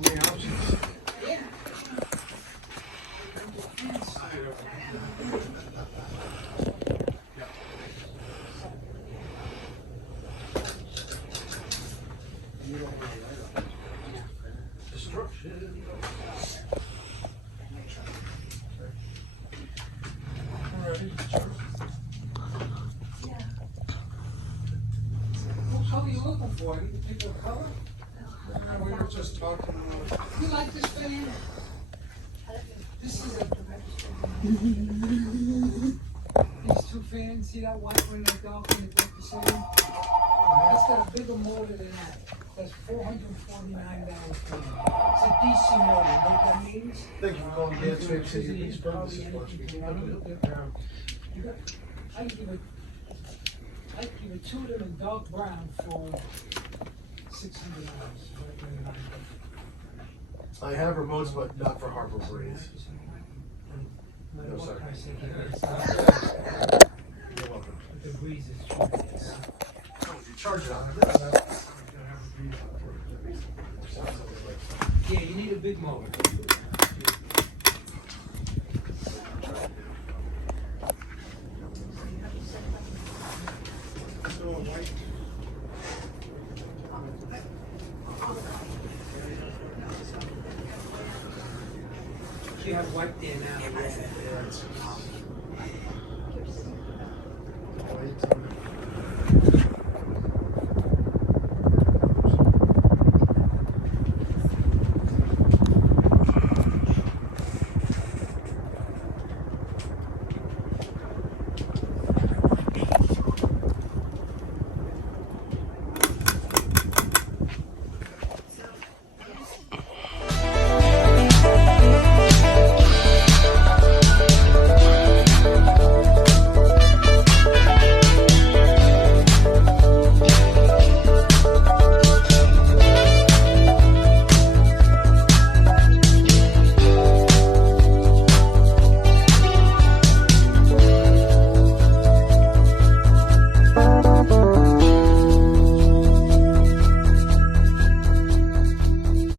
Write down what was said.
many options. Destruction. What color are you looking for? Any particular color? We were just talking about. You like this fan? This is a. These two fans, see that white one, that dark one, they both the same? That's got a bigger motor than that. That's $449 fan. It's a DC motor, you know what that means? Thank you for calling the X-Ray City of Leesburg. This is Mark speaking. How can I help you? I give it two of them in dark brown for $600. I have remotes, but not for Harbor Breeze. No, sir. You're welcome. The breeze is tremendous. Oh, you charge it on it. Yeah, you need a big motor. You have white there now.